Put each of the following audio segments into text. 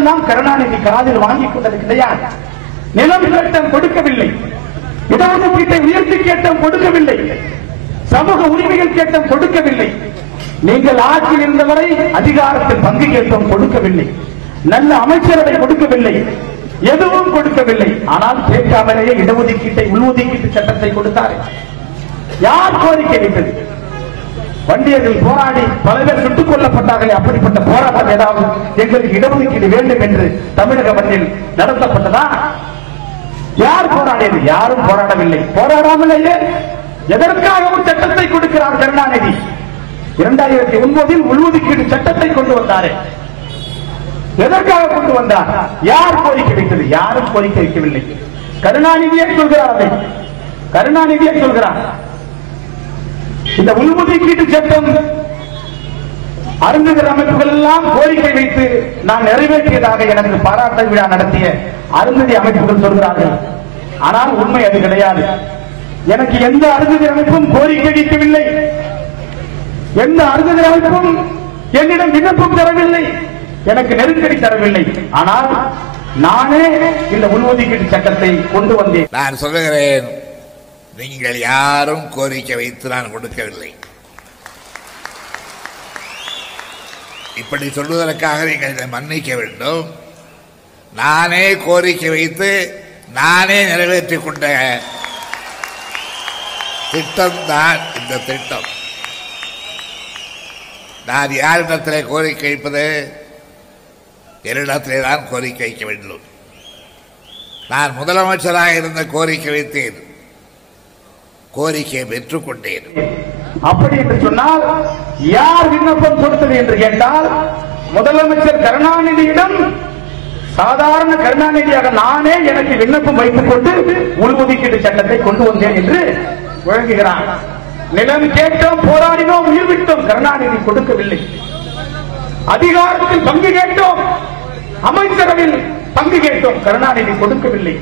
சொன்னதெல்லாம் கருணாநிதி காதில் வாங்கிக் கொண்டது கிடையாது. நிலம் கேட்டம் கொடுக்கவில்லை, இடஒதுக்கீட்டை உயர்த்தி கேட்டம் கொடுக்கவில்லை, சமூக உரிமைகள் கேட்டம் கொடுக்கவில்லை. நீங்கள் ஆட்சியில் இருந்தவரை அதிகாரத்தில் பங்கு கேட்டம் கொடுக்கவில்லை, நல்ல அமைச்சரவை கொடுக்கவில்லை, எதுவும் கொடுக்கவில்லை. ஆனால் கேட்காமலேயே இடஒதுக்கீட்டை உள்ஒதுக்கீட்டு சட்டத்தை கொடுத்தார். யார் கோரிக்கை வைத்தது? வண்டியர்கள் போராடி பல பேர் சுட்டுக் கொல்லப்பட்டார்கள். அப்படிப்பட்ட போராட்டம் ஏதாவது எங்களுக்கு இடஒதுக்கீடு வேண்டும் என்று தமிழக மண்ணில் நடத்தப்பட்டதா? யார் போராடியது? யாரும் போராடவில்லை. போராடாமலேயே எதற்காக ஒரு சட்டத்தை கொடுக்கிறார் கருணாநிதி? 2009 உள்ஒதுக்கீடு சட்டத்தை கொண்டு வந்தாரே, எதற்காக கொண்டு வந்தார்? யார் கோரிக்கை வைத்தது? யாரும் கோரிக்கை வைக்கவில்லை. கருணாநிதியே சொல்கிறார். அதை கருணாநிதியே சொல்கிறார். இந்த உள்ஒதுக்கீட்டு சட்டம் அருந்ததியர் அமைப்புகள் எல்லாம் கோரிக்கை வைத்து நான் நிறைவேற்றியதாக எனக்கு பாராட்டு விழா நடத்திய அருந்ததியர் அமைப்புகள் சொல்கிறார்கள். ஆனால் உண்மை அது கிடையாது. எனக்கு எந்த அருந்ததியர் அமைப்பும் கோரிக்கை வைக்கவில்லை, எந்த அருந்ததியர் அமைப்பும் என்னிடம் விண்ணப்பம் தரவில்லை, எனக்கு நெருக்கடி தரவில்லை. ஆனால் நானே இந்த உள்ஒதுக்கீட்டு சட்டத்தை கொண்டு வந்தேன். நான் சொல்லுகிறேன், நீங்கள் யாரும் கோரிக்கை வைத்து நான் கொடுக்கவில்லை. இப்படி சொல்வதற்காக நீங்கள் இதை மன்னிக்க வேண்டும். நானே கோரிக்கை வைத்து நானே நிறைவேற்றிக் கொண்ட திட்டம் தான் இந்த திட்டம். நான் யாரிடத்திலே கோரிக்கை வைப்பது? என்னிடத்திலே தான் கோரிக்கை வைக்க வேண்டும். நான் முதலமைச்சராக இருந்த கோரிக்கை வைத்தேன், கோரிக்கையை பெற்றுக்கொண்டேன். அப்படி என்று சொன்னால் யார் விண்ணப்பம் கொடுத்தது என்று கேட்டால் முதலமைச்சர் கருணாநிதியிடம் சாதாரண கருணாநிதியாக நானே எனக்கு விண்ணப்பம் வைத்துக் கொண்டு உள்ஒதுக்கீட்டு சட்டத்தை கொண்டு வந்தேன் என்று வழங்குகிறார். நிலம் கேட்டோம், போராடினோம், உயிர் விட்டோம், கருணாநிதி கொடுக்கவில்லை. அதிகாரத்தில் பங்கு கேட்டோம், அமைச்சரவையில் பங்கு கேட்டோம், கருணாநிதி கொடுக்கவில்லை.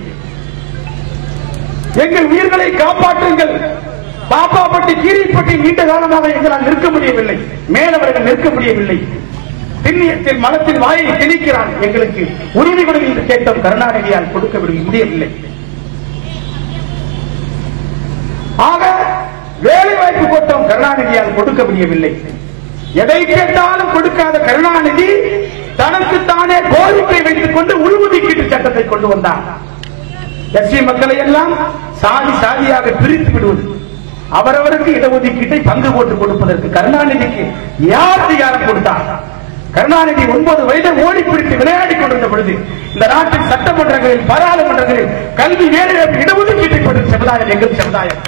எங்கள் உயிர்களை காப்பாற்றுங்கள், பாப்பாப்பட்டி கீரிப்பட்டி நீண்ட காலமாக எங்களால் நிற்க முடியவில்லை, மேலவர்கள் நிற்க முடியவில்லை, திண்ணியத்தில் மனத்தில் வாயை திணிக்கிறான், எங்களுக்கு உரிமை கொடு என்று கேட்டோம், கருணாநிதியால் கொடுக்க முடியவில்லை. ஆக வேலை வாய்ப்பு போட்டோம், கருணாநிதியால் கொடுக்க முடியவில்லை. எதை கேட்டாலும் கொடுக்காத கருணாநிதி தனக்குத்தானே கோரிக்கை வைத்துக் கொண்டு உள்ஒதுக்கீட்டு சட்டத்தை கொண்டு வந்தார். எஸ்சி மக்களை எல்லாம் சாதி சாதியாக பிரித்து விடுவது, அவரவருக்கு இடஒதுக்கீட்டை பங்கு போட்டு கொடுப்பதற்கு கருணாநிதிக்கு யார் அதிகாரம் கொடுத்தார்? கருணாநிதி 9 வயதை ஓடி பிடித்து விளையாடி கொண்டிருந்த பொழுது இந்த நாட்டின் சட்டமன்றங்களில் பாராளுமன்றங்களில் கல்வி வேலைவாய்ப்பு இடஒதுக்கீட்டை கொடுத்த சமுதாயம் எங்கள் சமுதாயம்.